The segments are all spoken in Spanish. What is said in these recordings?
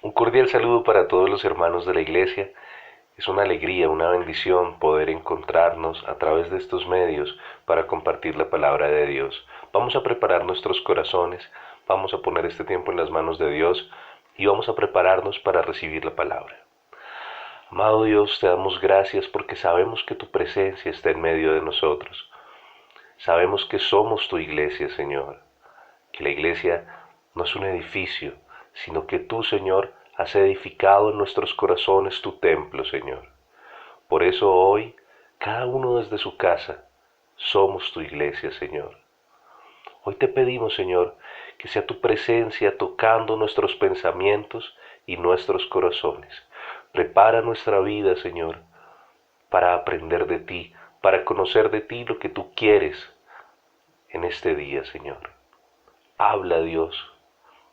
Un cordial saludo para todos los hermanos de la Iglesia. Es una alegría, una bendición poder encontrarnos a través de estos medios para compartir la palabra de Dios. Vamos a preparar nuestros corazones, vamos a poner este tiempo en las manos de Dios y vamos a prepararnos para recibir la palabra. Amado Dios, te damos gracias porque sabemos que tu presencia está en medio de nosotros. Sabemos que somos tu iglesia, Señor, que la iglesia no es un edificio, sino que tú, Señor, has edificado en nuestros corazones tu templo, Señor. Por eso hoy, cada uno desde su casa, somos tu iglesia, Señor. Hoy te pedimos, Señor, que sea tu presencia tocando nuestros pensamientos y nuestros corazones. Prepara nuestra vida, Señor, para aprender de ti, para conocer de ti lo que tú quieres en este día, Señor. Habla, Dios,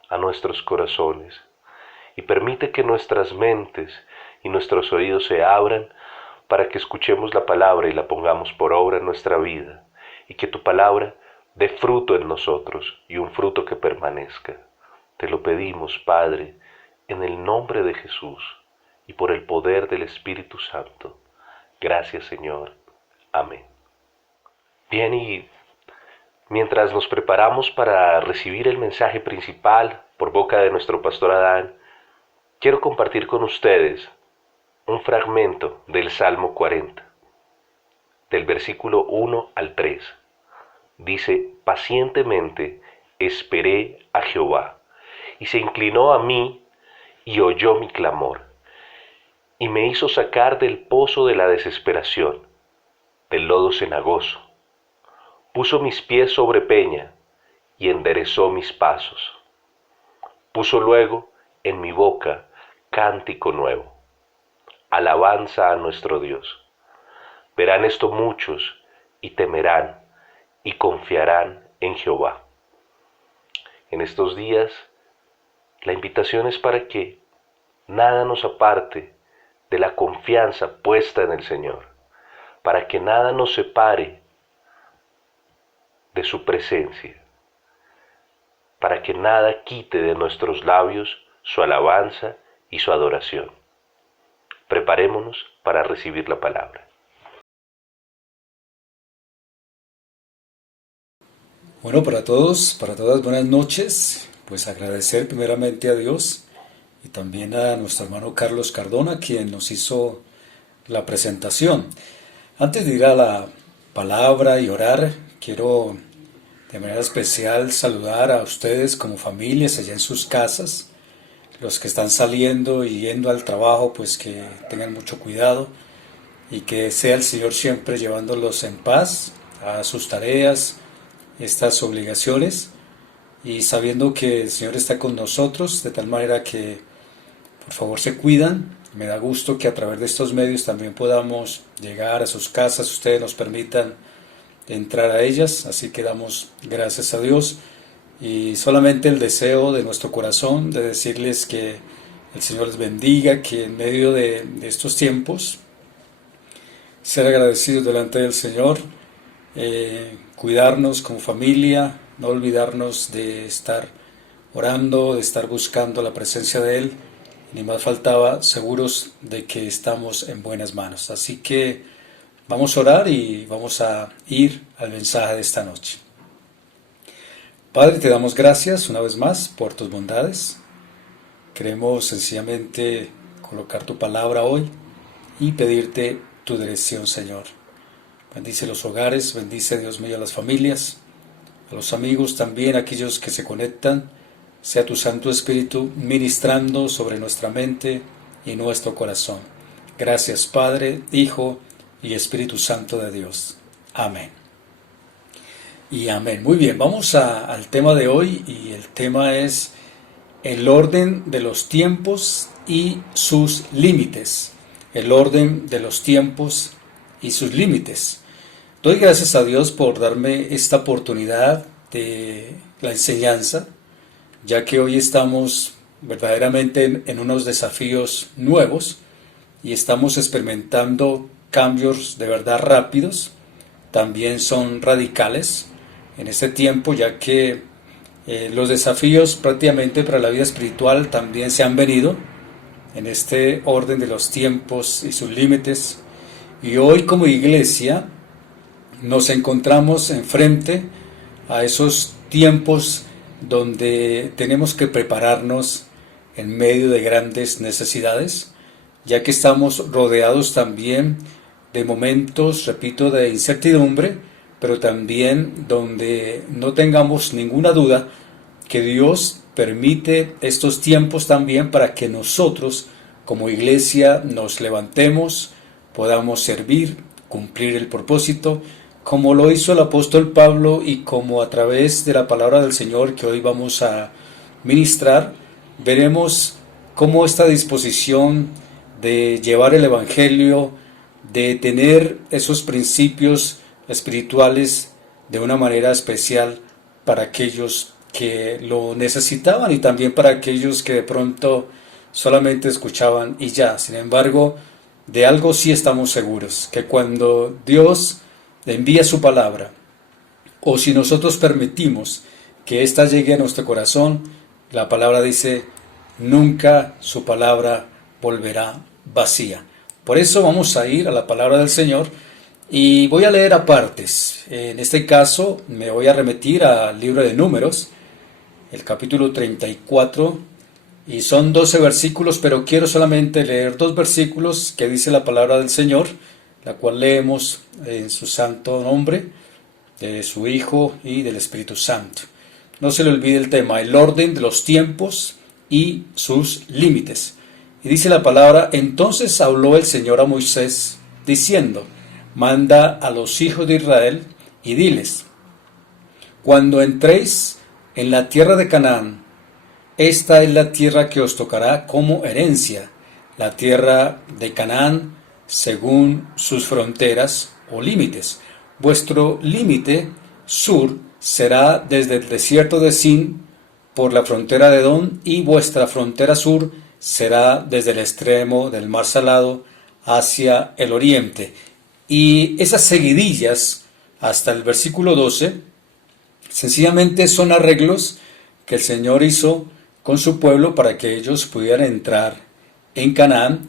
a nuestros corazones y permite que nuestras mentes y nuestros oídos se abran para que escuchemos la palabra y la pongamos por obra en nuestra vida y que tu palabra dé fruto en nosotros y un fruto que permanezca. Te lo pedimos, Padre, en el nombre de Jesús y por el poder del Espíritu Santo. Gracias, Señor. Amén. Bien, y mientras nos preparamos para recibir el mensaje principal por boca de nuestro pastor Adán, quiero compartir con ustedes un fragmento del Salmo 40, del versículo 1 al 3. Dice: pacientemente esperé a Jehová, y se inclinó a mí y oyó mi clamor, y me hizo sacar del pozo de la desesperación, del lodo cenagoso. Puso mis pies sobre peña y enderezó mis pasos. Puso luego en mi boca cántico nuevo, alabanza a nuestro Dios. Verán esto muchos y temerán y confiarán en Jehová. En estos días, la invitación es para que nada nos aparte de la confianza puesta en el Señor, para que nada nos separe de su presencia, para que nada quite de nuestros labios su alabanza y su adoración. Preparémonos para recibir la palabra. Bueno, para todos, para todas, buenas noches. Pues agradecer primeramente a Dios y también a nuestro hermano Carlos Cardona, quien nos hizo la presentación. Antes de ir a la palabra y orar, quiero de manera especial saludar a ustedes como familias allá en sus casas. Los que están saliendo y yendo al trabajo, pues que tengan mucho cuidado y que sea el Señor siempre llevándolos en paz a sus tareas, estas obligaciones, y sabiendo que el Señor está con nosotros, de tal manera que por favor se cuidan. Me da gusto que a través de estos medios también podamos llegar a sus casas, ustedes nos permitan entrar a ellas, así que damos gracias a Dios y solamente el deseo de nuestro corazón de decirles que el Señor les bendiga, que en medio de estos tiempos ser agradecidos delante del Señor, cuidarnos como familia, no olvidarnos de estar orando, de estar buscando la presencia de Él, ni más faltaba, seguros de que estamos en buenas manos. Así que vamos a orar y vamos a ir al mensaje de esta noche. Padre, te damos gracias una vez más por tus bondades. Queremos sencillamente colocar tu palabra hoy y pedirte tu dirección, Señor. Bendice los hogares, bendice, Dios mío, a las familias, a los amigos también, a aquellos que se conectan. Sea tu Santo Espíritu ministrando sobre nuestra mente y nuestro corazón. Gracias, Padre, Hijo y Espíritu Santo de Dios. Amén. Y amén. Muy bien, vamos al tema de hoy, y el tema es el orden de los tiempos y sus límites. El orden de los tiempos y sus límites. Doy gracias a Dios por darme esta oportunidad de la enseñanza, ya que hoy estamos verdaderamente en unos desafíos nuevos y estamos experimentando cambios de verdad rápidos, también son radicales en este tiempo, ya que Los desafíos prácticamente para la vida espiritual también se han venido en este orden de los tiempos y sus límites. Y hoy como iglesia nos encontramos enfrente a esos tiempos donde tenemos que prepararnos en medio de grandes necesidades, ya que estamos rodeados también de momentos, repito, de incertidumbre, pero también donde no tengamos ninguna duda que Dios permite estos tiempos también para que nosotros como iglesia nos levantemos, podamos servir, cumplir el propósito, como lo hizo el apóstol Pablo y como a través de la palabra del Señor que hoy vamos a ministrar, veremos cómo esta disposición de llevar el Evangelio, de tener esos principios espirituales de una manera especial para aquellos que lo necesitaban y también para aquellos que de pronto solamente escuchaban y ya. Sin embargo, de algo sí estamos seguros, que cuando Dios envía su palabra, o si nosotros permitimos que ésta llegue a nuestro corazón, la palabra dice, nunca su palabra volverá vacía. Por eso vamos a ir a la palabra del Señor y voy a leer a partes. En este caso me voy a remitir al libro de Números, el capítulo 34, y son 12 versículos, pero quiero solamente leer 2 versículos que dice la palabra del Señor, la cual leemos en su santo nombre, de su Hijo y del Espíritu Santo. No se le olvide el tema, el orden de los tiempos y sus límites. Y dice la palabra, entonces habló el Señor a Moisés, diciendo, manda a los hijos de Israel y diles, cuando entréis en la tierra de Canaán, esta es la tierra que os tocará como herencia, la tierra de Canaán según sus fronteras o límites. Vuestro límite sur será desde el desierto de Sin por la frontera de Edom y vuestra frontera sur será desde el extremo del mar Salado hacia el oriente. Y esas seguidillas hasta el versículo 12 sencillamente son arreglos que el Señor hizo con su pueblo para que ellos pudieran entrar en Canaán.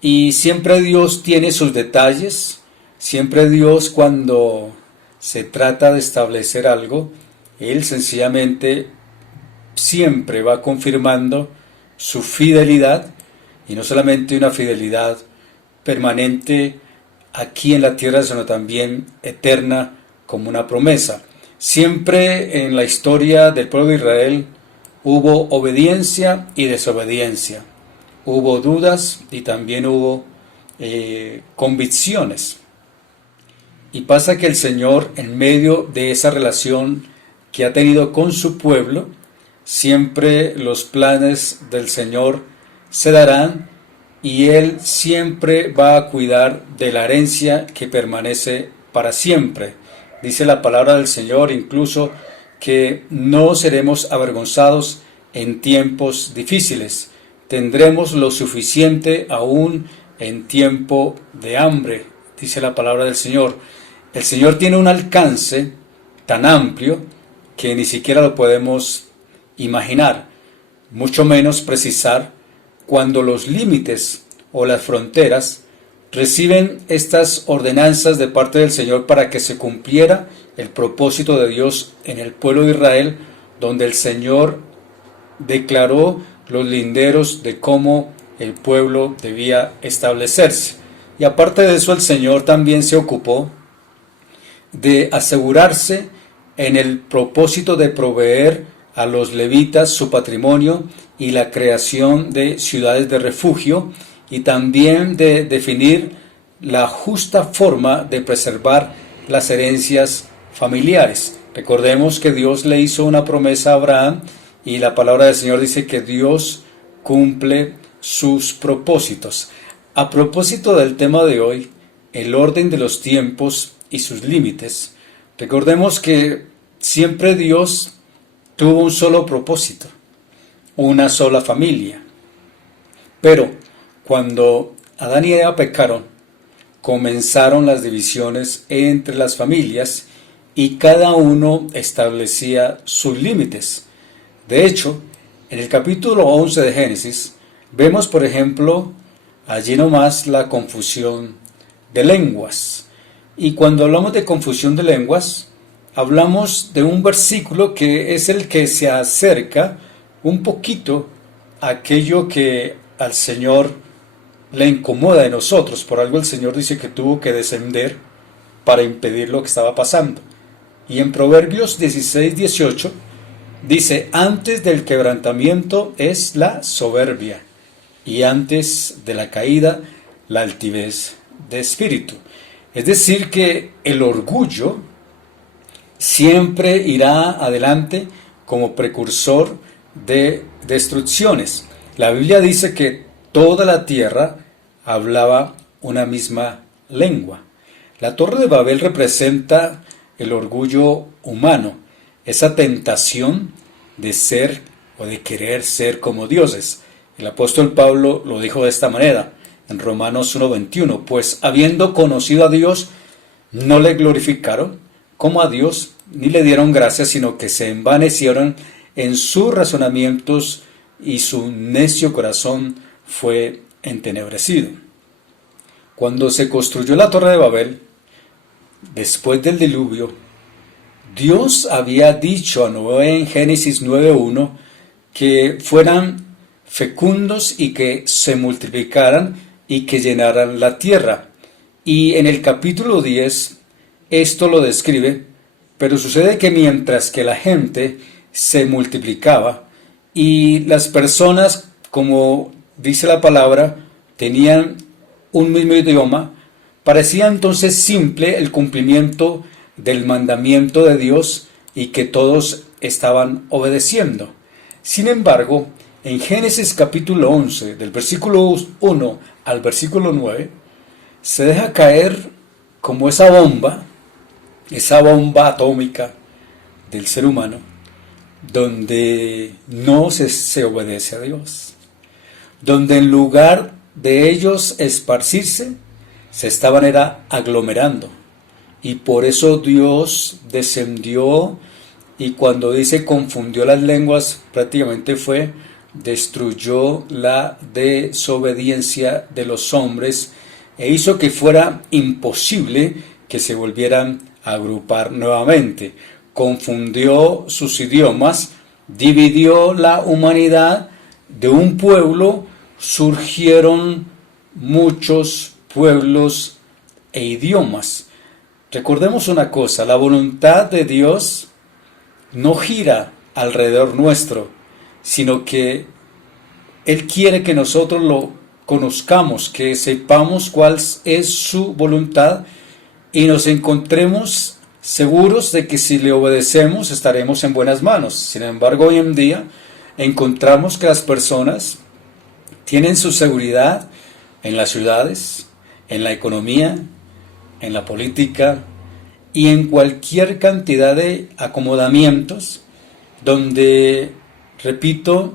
Y siempre Dios tiene sus detalles, siempre Dios cuando se trata de establecer algo, Él sencillamente siempre va confirmando su fidelidad, y no solamente una fidelidad permanente aquí en la tierra, sino también eterna como una promesa. Siempre en la historia del pueblo de Israel hubo obediencia y desobediencia, hubo dudas y también hubo convicciones. Y pasa que el Señor, en medio de esa relación que ha tenido con su pueblo, siempre los planes del Señor se darán y Él siempre va a cuidar de la herencia que permanece para siempre. Dice la palabra del Señor incluso que no seremos avergonzados en tiempos difíciles. Tendremos lo suficiente aún en tiempo de hambre, dice la palabra del Señor. El Señor tiene un alcance tan amplio que ni siquiera lo podemos imaginar, mucho menos precisar, cuando los límites o las fronteras reciben estas ordenanzas de parte del Señor para que se cumpliera el propósito de Dios en el pueblo de Israel, donde el Señor declaró los linderos de cómo el pueblo debía establecerse. Y aparte de eso, el Señor también se ocupó de asegurarse en el propósito de proveer a los levitas su patrimonio y la creación de ciudades de refugio, y también de definir la justa forma de preservar las herencias familiares. Recordemos que Dios le hizo una promesa a Abraham y la palabra del Señor dice que Dios cumple sus propósitos. A propósito del tema de hoy, el orden de los tiempos y sus límites, recordemos que siempre Dios tuvo un solo propósito, una sola familia. Pero cuando Adán y Eva pecaron, comenzaron las divisiones entre las familias y cada uno establecía sus límites. De hecho, en el capítulo 11 de Génesis, vemos, por ejemplo, allí nomás la confusión de lenguas. Y cuando hablamos de confusión de lenguas, hablamos de un versículo que es el que se acerca un poquito a aquello que al Señor le incomoda de nosotros. Por algo el Señor dice que tuvo que descender para impedir lo que estaba pasando. Y en Proverbios 16:18 dice: antes del quebrantamiento es la soberbia, y antes de la caída la altivez de espíritu. Es decir, que el orgullo siempre irá adelante como precursor de destrucciones. La Biblia dice que toda la tierra hablaba una misma lengua. La Torre de Babel representa el orgullo humano, esa tentación de ser o de querer ser como dioses. El apóstol Pablo lo dijo de esta manera en Romanos 1:21: pues habiendo conocido a Dios, no le glorificaron como a Dios, ni le dieron gracias, sino que se envanecieron en sus razonamientos, y su necio corazón fue entenebrecido. Cuando se construyó la Torre de Babel, después del diluvio, Dios había dicho a Noé en Génesis 9:1 que fueran fecundos y que se multiplicaran y que llenaran la tierra. Y en el capítulo 10 esto lo describe, pero sucede que mientras que la gente se multiplicaba y las personas, como dice la palabra, tenían un mismo idioma, parecía entonces simple el cumplimiento del mandamiento de Dios y que todos estaban obedeciendo. Sin embargo, en Génesis capítulo 11, del versículo 1 al versículo 9, se deja caer como esa bomba atómica del ser humano, donde no se obedece a Dios, donde en lugar de ellos esparcirse, se estaban aglomerando. Y por eso Dios descendió, y cuando dice confundió las lenguas, prácticamente destruyó la desobediencia de los hombres e hizo que fuera imposible que se volvieran a agrupar nuevamente. Confundió sus idiomas, dividió la humanidad. De un pueblo surgieron muchos pueblos e idiomas. Recordemos una cosa: la voluntad de Dios no gira alrededor nuestro, sino que Él quiere que nosotros lo conozcamos, que sepamos cuál es su voluntad y nos encontremos seguros de que si le obedecemos estaremos en buenas manos. Sin embargo, hoy en día encontramos que las personas tienen su seguridad en las ciudades, en la economía, en la política y en cualquier cantidad de acomodamientos donde, repito,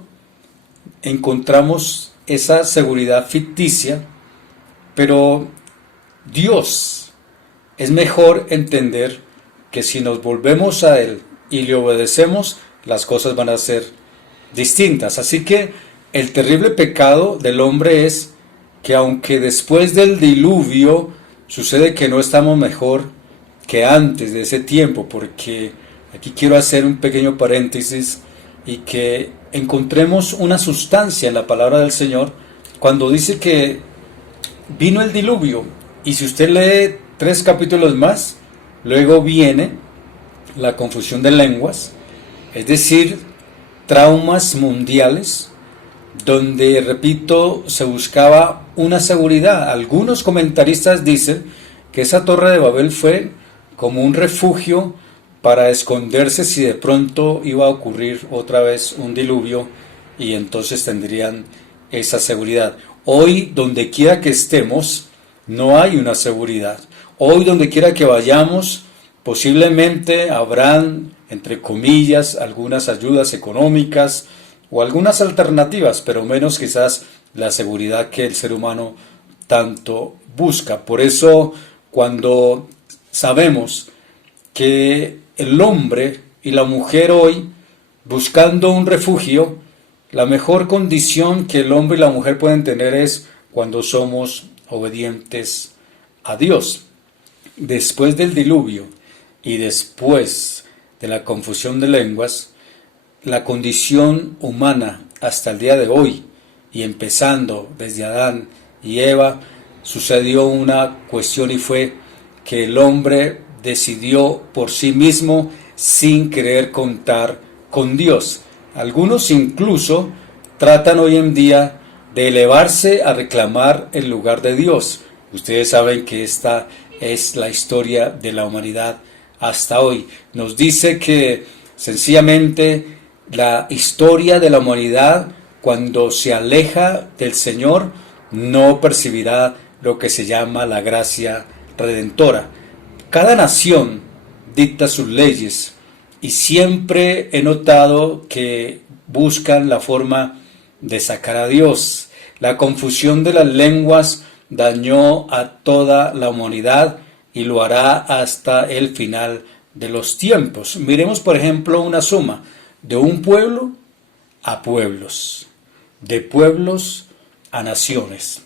encontramos esa seguridad ficticia. Pero Dios, es mejor entender que si nos volvemos a Él y le obedecemos, las cosas van a ser distintas. Así que el terrible pecado del hombre es que, aunque después del diluvio sucede que no estamos mejor que antes de ese tiempo, porque aquí quiero hacer un pequeño paréntesis y que encontremos una sustancia en la palabra del Señor cuando dice que vino el diluvio. Y si usted lee 3 capítulos más, luego viene la confusión de lenguas, es decir, traumas mundiales, donde, repito, se buscaba una seguridad. Algunos comentaristas dicen que esa Torre de Babel fue como un refugio para esconderse si de pronto iba a ocurrir otra vez un diluvio, y entonces tendrían esa seguridad. Hoy, donde quiera que estemos, no hay una seguridad. Hoy, donde quiera que vayamos, posiblemente habrán, entre comillas, algunas ayudas económicas o algunas alternativas, pero menos quizás la seguridad que el ser humano tanto busca. Por eso, cuando sabemos que el hombre y la mujer hoy buscando un refugio, la mejor condición que el hombre y la mujer pueden tener es cuando somos obedientes a Dios. Después del diluvio y después de la confusión de lenguas, la condición humana hasta el día de hoy, y empezando desde Adán y Eva, sucedió una cuestión y fue que el hombre decidió por sí mismo sin querer contar con Dios. Algunos incluso tratan hoy en día de elevarse a reclamar el lugar de Dios. Ustedes saben que esta es la historia de la humanidad hasta hoy. Nos dice que sencillamente la historia de la humanidad, cuando se aleja del Señor, no percibirá lo que se llama la gracia redentora. Cada nación dicta sus leyes y siempre he notado que buscan la forma de sacar a Dios. La confusión de las lenguas dañó a toda la humanidad y lo hará hasta el final de los tiempos. Miremos, por ejemplo, una suma de un pueblo a pueblos, de pueblos a naciones,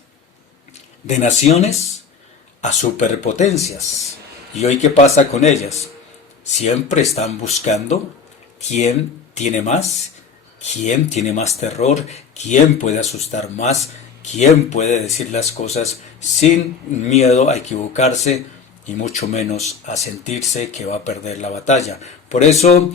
de naciones a superpotencias. ¿Y hoy qué pasa con ellas? Siempre están buscando quién tiene más, quién tiene más terror, quién puede asustar más, quién puede decir las cosas sin miedo a equivocarse y mucho menos a sentirse que va a perder la batalla. Por eso,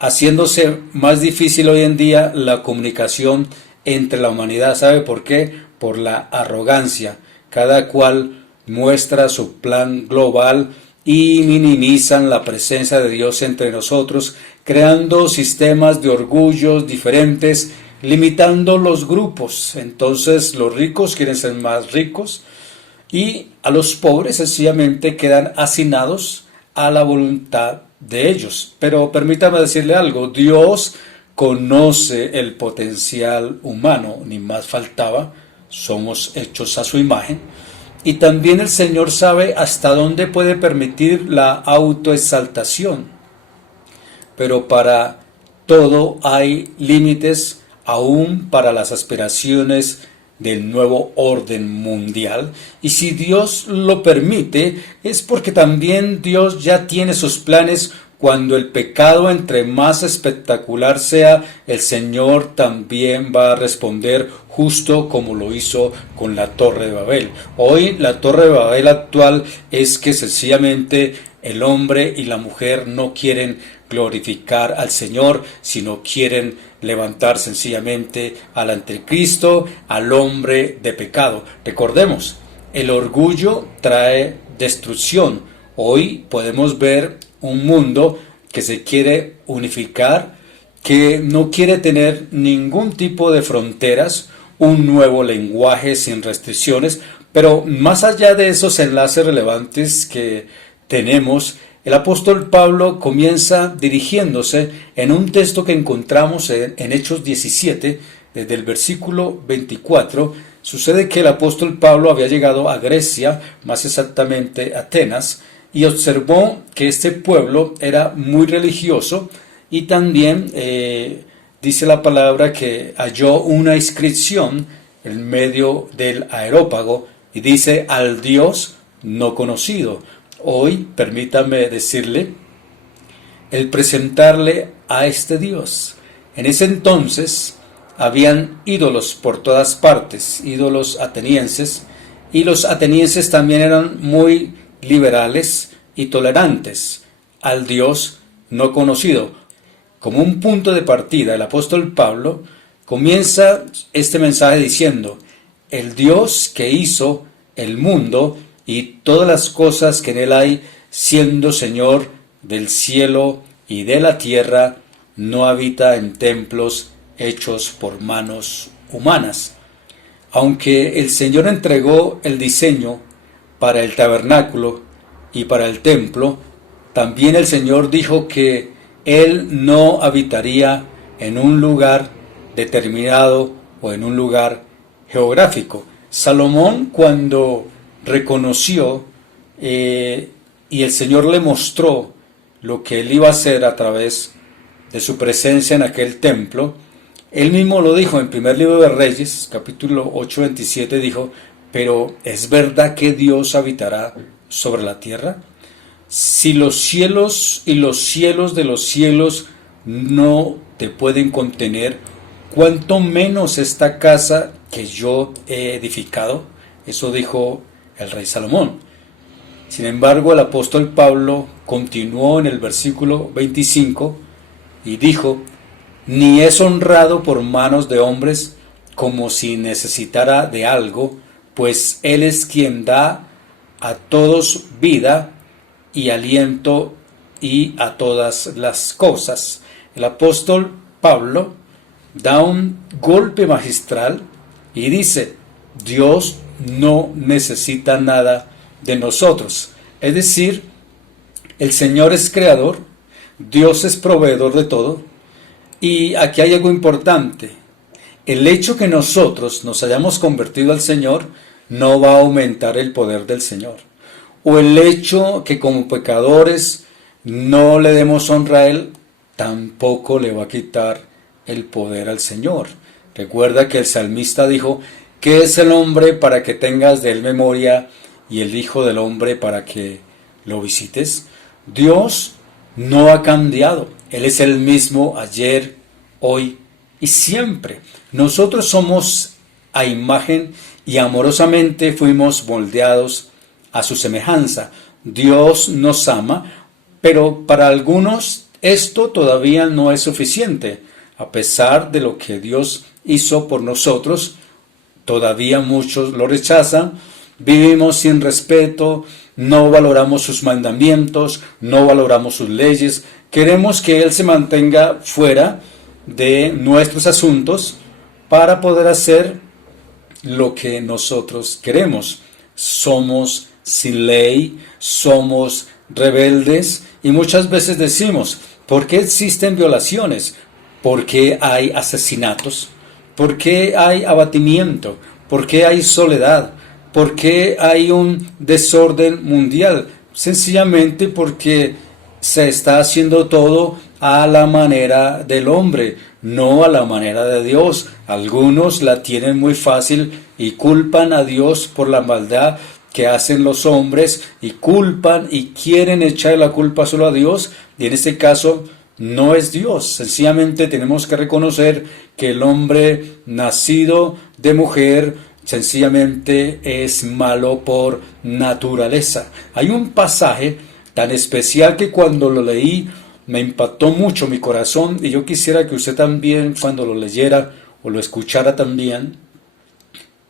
haciéndose más difícil hoy en día la comunicación entre la humanidad. ¿Sabe por qué? Por la arrogancia. Cada cual muestra su plan global y minimizan la presencia de Dios entre nosotros, creando sistemas de orgullos diferentes, limitando los grupos. Entonces los ricos quieren ser más ricos y a los pobres sencillamente quedan hacinados a la voluntad de ellos. Pero permítame decirle algo, Dios conoce el potencial humano, ni más faltaba, somos hechos a su imagen, y también el Señor sabe hasta dónde puede permitir la autoexaltación. Pero para todo hay límites, aún para las aspiraciones del nuevo orden mundial, y si Dios lo permite es porque también Dios ya tiene sus planes. Cuando el pecado entre más espectacular sea, el Señor también va a responder justo como lo hizo con la Torre de Babel. Hoy la Torre de Babel actual es que sencillamente el hombre y la mujer no quieren glorificar al Señor, sino quieren levantar sencillamente al anticristo, al hombre de pecado. Recordemos, el orgullo trae destrucción. Hoy podemos ver un mundo que se quiere unificar, que no quiere tener ningún tipo de fronteras, un nuevo lenguaje sin restricciones, pero más allá de esos enlaces relevantes que tenemos, el apóstol Pablo comienza dirigiéndose en un texto que encontramos en Hechos 17, desde el versículo 24. Sucede que el apóstol Pablo había llegado a Grecia, más exactamente a Atenas, y observó que este pueblo era muy religioso y también dice la palabra que halló una inscripción en medio del areópago y dice al Dios no conocido. Hoy, permítame decirle, el presentarle a este Dios. En ese entonces habían ídolos por todas partes, ídolos atenienses, y los atenienses también eran muy liberales y tolerantes al Dios no conocido. Como un punto de partida, el apóstol Pablo comienza este mensaje diciendo: el Dios que hizo el mundo y todas las cosas que en él hay, siendo Señor del cielo y de la tierra, no habita en templos hechos por manos humanas. Aunque el Señor entregó el diseño para el tabernáculo y para el templo, también el Señor dijo que Él no habitaría en un lugar determinado o en un lugar geográfico. Salomón, cuando reconoció y el Señor le mostró lo que Él iba a hacer a través de su presencia en aquel templo. Él mismo lo dijo en primer libro de Reyes, capítulo 8:27, dijo: pero ¿es verdad que Dios habitará sobre la tierra? Si los cielos y los cielos de los cielos no te pueden contener, ¿cuánto menos esta casa que yo he edificado? Eso dijo el rey Salomón. Sin embargo, el apóstol Pablo continuó en el versículo 25 y dijo: ni es honrado por manos de hombres como si necesitara de algo, pues Él es quien da a todos vida y aliento y a todas las cosas. El apóstol Pablo da un golpe magistral y dice: Dios no necesita nada de nosotros. Es decir, el Señor es creador, Dios es proveedor de todo. Y aquí hay algo importante: el hecho que nosotros nos hayamos convertido al Señor no va a aumentar el poder del Señor. O el hecho que como pecadores no le demos honra a Él, tampoco le va a quitar el poder al Señor. Recuerda que el salmista dijo: ¿qué es el hombre para que tengas de él memoria, y el hijo del hombre para que lo visites? Dios no ha cambiado. Él es el mismo ayer, hoy y siempre. Nosotros somos a imagen y amorosamente fuimos moldeados a su semejanza. Dios nos ama, pero para algunos esto todavía no es suficiente. A pesar de lo que Dios hizo por nosotros, todavía muchos lo rechazan. Vivimos sin respeto, no valoramos sus mandamientos, no valoramos sus leyes. Queremos que Él se mantenga fuera de nuestros asuntos para poder hacer lo que nosotros queremos. Somos sin ley, somos rebeldes y muchas veces decimos: ¿por qué existen violaciones? ¿Por qué hay asesinatos? ¿Por qué hay abatimiento? ¿Por qué hay soledad? ¿Por qué hay un desorden mundial? Sencillamente porque se está haciendo todo a la manera del hombre, no a la manera de Dios. Algunos la tienen muy fácil y culpan a Dios por la maldad que hacen los hombres, y culpan y quieren echar la culpa solo a Dios, y en este caso no es Dios. Sencillamente tenemos que reconocer que el hombre nacido de mujer sencillamente es malo por naturaleza. Hay un pasaje tan especial que cuando lo leí me impactó mucho mi corazón, y yo quisiera que usted también, cuando lo leyera o lo escuchara también,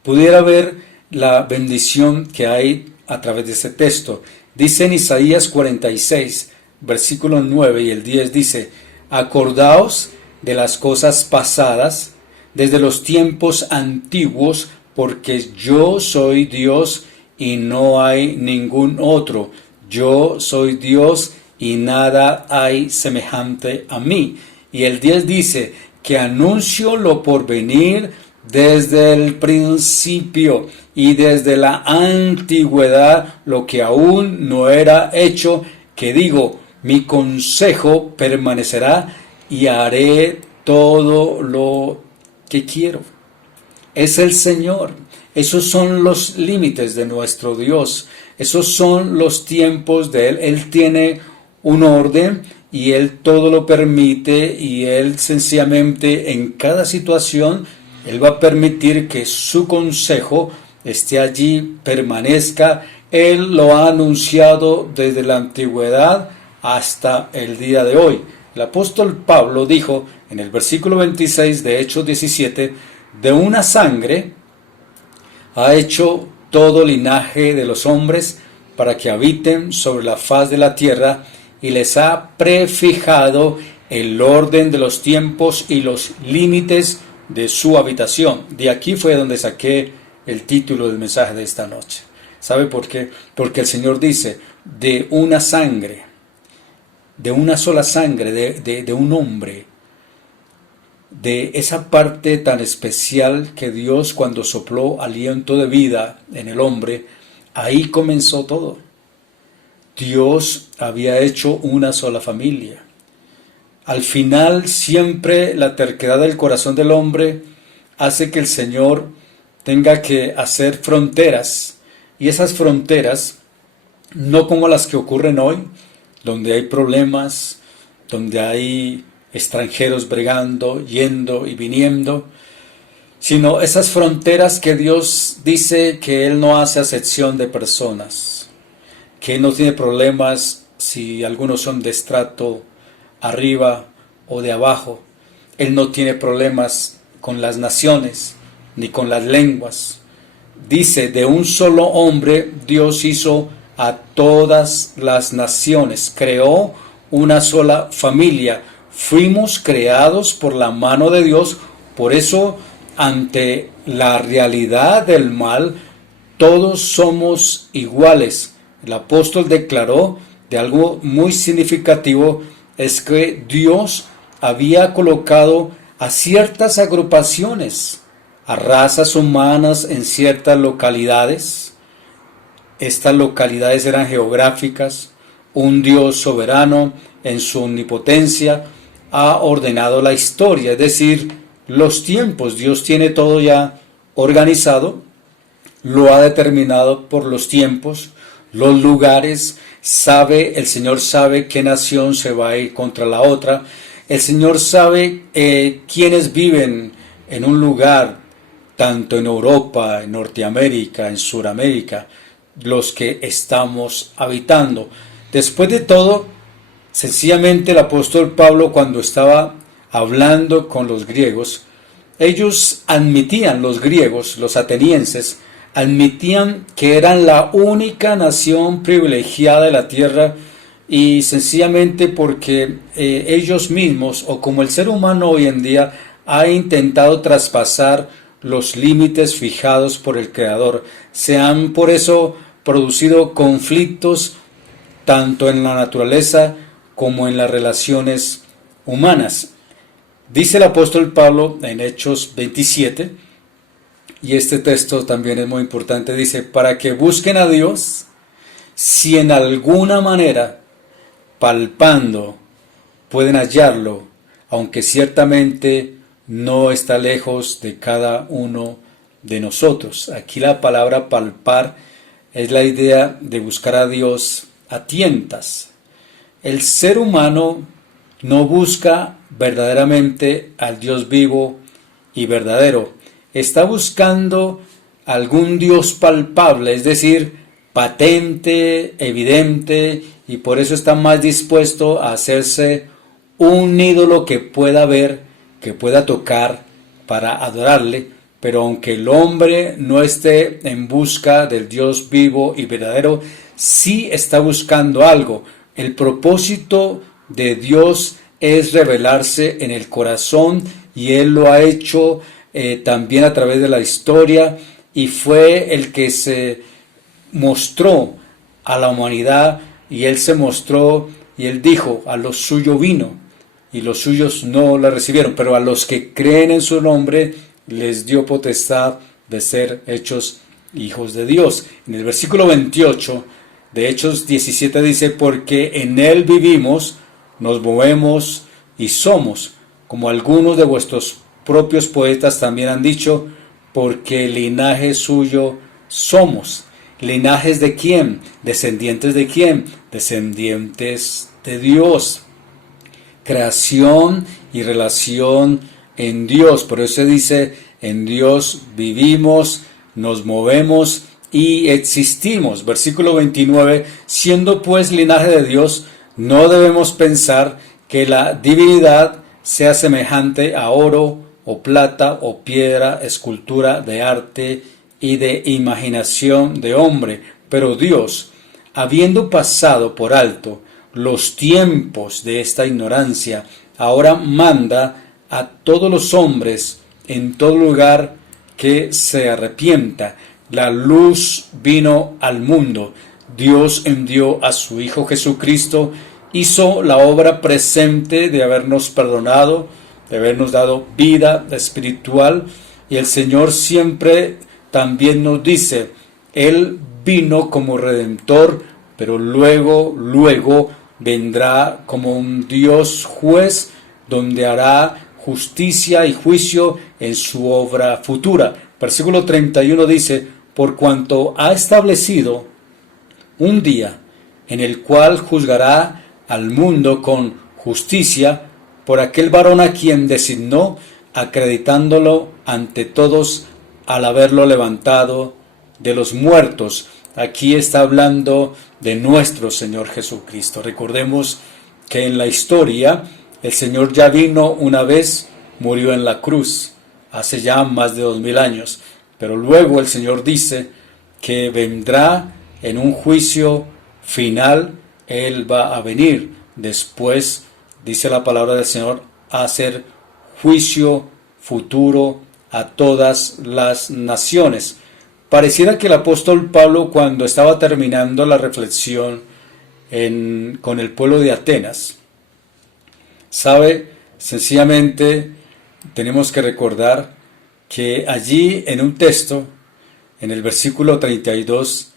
pudiera ver la bendición que hay a través de este texto. Dice en Isaías 46, versículo 9 y el 10, dice: acordaos de las cosas pasadas, desde los tiempos antiguos, porque yo soy Dios y no hay ningún otro. Yo soy Dios y nada hay semejante a mí. Y el 10 dice: que anuncio lo por venir desde el principio y desde la antigüedad, lo que aún no era hecho, que digo: mi consejo permanecerá y haré todo lo que quiero. Es el Señor. Esos son los límites de nuestro Dios. Esos son los tiempos de Él. Él tiene un orden y Él todo lo permite, y Él sencillamente en cada situación Él va a permitir que su consejo esté allí, permanezca. Él lo ha anunciado desde la antigüedad hasta el día de hoy. El apóstol Pablo dijo en el versículo 26 de Hechos 17: de una sangre ha hecho todo linaje de los hombres para que habiten sobre la faz de la tierra, y les ha prefijado el orden de los tiempos y los límites de su habitación. De aquí fue donde saqué el título del mensaje de esta noche. ¿Sabe por qué? Porque el Señor dice: de una sangre, de una sola sangre, de un hombre, de esa parte tan especial que Dios, cuando sopló aliento de vida en el hombre, ahí comenzó todo. Dios había hecho una sola familia. Al final siempre la terquedad del corazón del hombre hace que el Señor tenga que hacer fronteras, y esas fronteras no como las que ocurren hoy, donde hay problemas, donde hay extranjeros bregando, yendo y viniendo, sino esas fronteras que Dios dice que Él no hace acepción de personas, que Él no tiene problemas si algunos son de estrato arriba o de abajo. Él no tiene problemas con las naciones ni con las lenguas. Dice, de un solo hombre Dios hizo a todas las naciones, creó una sola familia. Fuimos creados por la mano de Dios, por eso ante la realidad del mal todos somos iguales. El apóstol declaró de algo muy significativo, es que Dios había colocado a ciertas agrupaciones, a razas humanas en ciertas localidades. Estas localidades eran geográficas. Un Dios soberano en su omnipotencia ha ordenado la historia, es decir, los tiempos. Dios tiene todo ya organizado, lo ha determinado por los tiempos, los lugares, el Señor sabe qué nación se va a ir contra la otra. El Señor sabe quiénes viven en un lugar, tanto en Europa, en Norteamérica, en Suramérica, los que estamos habitando. Después de todo, sencillamente el apóstol Pablo, cuando estaba hablando con los griegos, ellos admitían, los griegos, los atenienses, admitían que eran la única nación privilegiada de la tierra, y sencillamente porque ellos mismos, o como el ser humano hoy en día, ha intentado traspasar los límites fijados por el Creador. Se han por eso producido conflictos tanto en la naturaleza como en las relaciones humanas. Dice el apóstol Pablo en Hechos 27, y este texto también es muy importante, dice, para que busquen a Dios, si en alguna manera, palpando, pueden hallarlo, aunque ciertamente no está lejos de cada uno de nosotros. Aquí la palabra palpar es la idea de buscar a Dios a tientas. El ser humano no busca verdaderamente al Dios vivo y verdadero. Está buscando algún Dios palpable, es decir, patente, evidente, y por eso está más dispuesto a hacerse un ídolo que pueda ver, que pueda tocar para adorarle. Pero aunque el hombre no esté en busca del Dios vivo y verdadero, sí está buscando algo. El propósito de Dios es revelarse en el corazón, y Él lo ha hecho también a través de la historia, y fue el que se mostró a la humanidad, y Él se mostró y Él dijo, a los suyos vino y los suyos no la recibieron, pero a los que creen en su nombre les dio potestad de ser hechos hijos de Dios. En el versículo 28 de Hechos 17 dice, porque en Él vivimos, nos movemos y somos, como algunos de vuestros propios poetas también han dicho, porque linaje suyo somos. ¿Linajes de quién? ¿Descendientes de quién? Descendientes de Dios. Creación y relación en Dios. Por eso se dice, en Dios vivimos, nos movemos y existimos. Versículo 29, siendo pues linaje de Dios, no debemos pensar que la divinidad sea semejante a oro o plata o piedra, escultura de arte y de imaginación de hombre, pero Dios, habiendo pasado por alto los tiempos de esta ignorancia, ahora manda a todos los hombres en todo lugar que se arrepienta. La luz vino al mundo. Dios envió a su Hijo Jesucristo, hizo la obra presente de habernos perdonado, de habernos dado vida espiritual, y el Señor siempre también nos dice, Él vino como Redentor, pero luego vendrá como un Dios juez donde hará justicia y juicio en su obra futura. Versículo 31 dice, por cuanto ha establecido un día en el cual juzgará al mundo con justicia por aquel varón a quien designó, acreditándolo ante todos al haberlo levantado de los muertos. Aquí está hablando de nuestro Señor Jesucristo. Recordemos que en la historia el Señor ya vino una vez, murió en la cruz, hace ya más de 2000 años, pero luego el Señor dice que vendrá en un juicio final. Él va a venir después, dice la palabra del Señor, a hacer juicio futuro a todas las naciones. Pareciera que el apóstol Pablo, cuando estaba terminando la reflexión con el pueblo de Atenas, sencillamente tenemos que recordar que allí en un texto, en el versículo 32,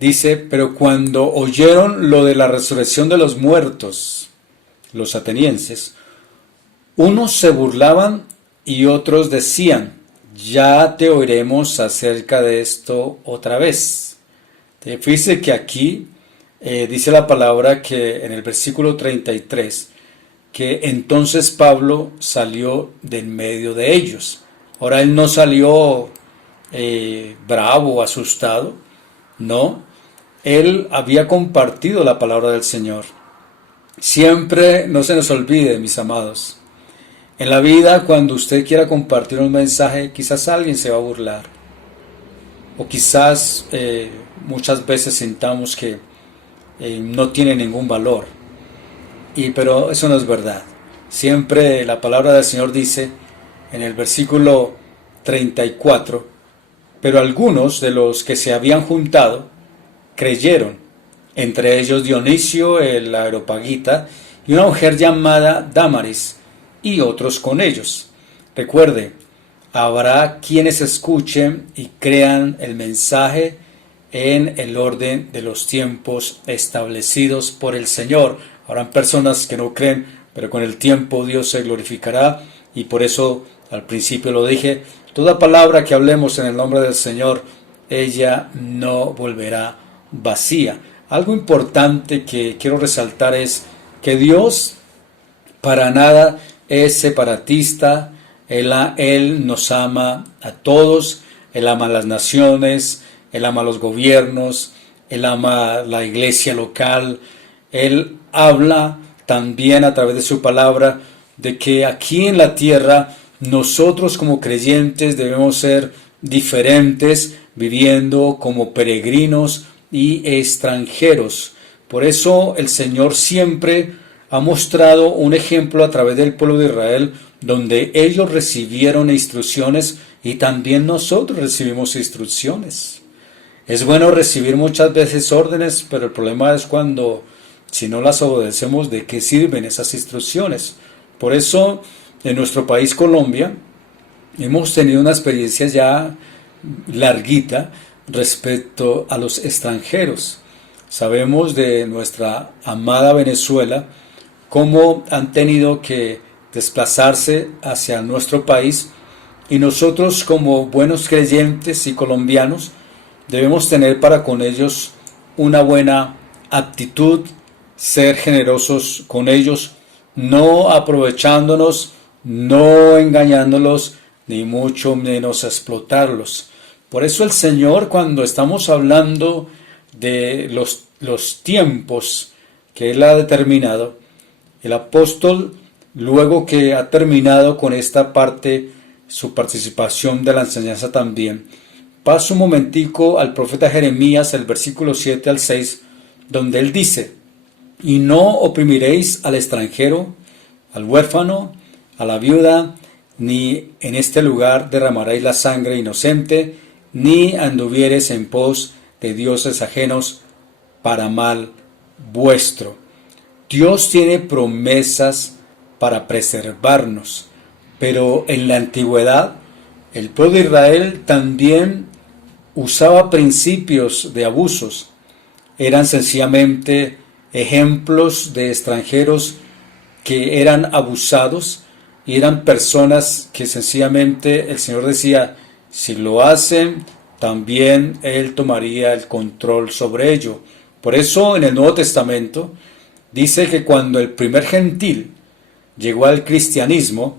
dice, pero cuando oyeron lo de la resurrección de los muertos, los atenienses, unos se burlaban y otros decían, ya te oiremos acerca de esto otra vez. Fíjese que aquí dice la palabra que en el versículo 33, que entonces Pablo salió de en medio de ellos. Ahora él no salió bravo, asustado, no. Él había compartido la palabra del Señor. Siempre no se nos olvide, mis amados, en la vida cuando usted quiera compartir un mensaje, quizás alguien se va a burlar. O quizás muchas veces sintamos que no tiene ningún valor. Pero eso no es verdad. Siempre la palabra del Señor dice en el versículo 34, pero algunos de los que se habían juntado creyeron, entre ellos Dionisio el Areopagita y una mujer llamada Dámaris, y otros con ellos. Recuerde, habrá quienes escuchen y crean el mensaje en el orden de los tiempos establecidos por el Señor. Habrán personas que no creen, pero con el tiempo Dios se glorificará, y por eso al principio lo dije, toda palabra que hablemos en el nombre del Señor, ella no volverá vacía. Algo importante que quiero resaltar es que Dios para nada es separatista. Él nos ama a todos, Él ama a las naciones, Él ama a los gobiernos, Él ama la iglesia local. Él habla también a través de su palabra de que aquí en la tierra nosotros como creyentes debemos ser diferentes, viviendo como peregrinos y extranjeros. Por eso el Señor siempre ha mostrado un ejemplo a través del pueblo de Israel, donde ellos recibieron instrucciones y también nosotros recibimos instrucciones. Es bueno recibir muchas veces órdenes, pero el problema es cuando, si no las obedecemos, ¿de qué sirven esas instrucciones? Por eso, en nuestro país, Colombia, hemos tenido una experiencia ya larguita respecto a los extranjeros. Sabemos de nuestra amada Venezuela cómo han tenido que desplazarse hacia nuestro país, y nosotros como buenos creyentes y colombianos debemos tener para con ellos una buena actitud, ser generosos con ellos, no aprovechándonos, no engañándolos, ni mucho menos explotarlos. Por eso el Señor, cuando estamos hablando de los tiempos que Él ha determinado, el apóstol, luego que ha terminado con esta parte, su participación de la enseñanza también, pasa un momentico al profeta Jeremías, el versículo 7 al 6, donde él dice, y no oprimiréis al extranjero, al huérfano, a la viuda, ni en este lugar derramaréis la sangre inocente, ni anduviereis en pos de dioses ajenos para mal vuestro. Dios tiene promesas para preservarnos, pero en la antigüedad el pueblo de Israel también usaba principios de abusos. Eran sencillamente ejemplos de extranjeros que eran abusados y eran personas que sencillamente el Señor decía, si lo hacen, también Él tomaría el control sobre ello. Por eso en el Nuevo Testamento dice que cuando el primer gentil llegó al cristianismo,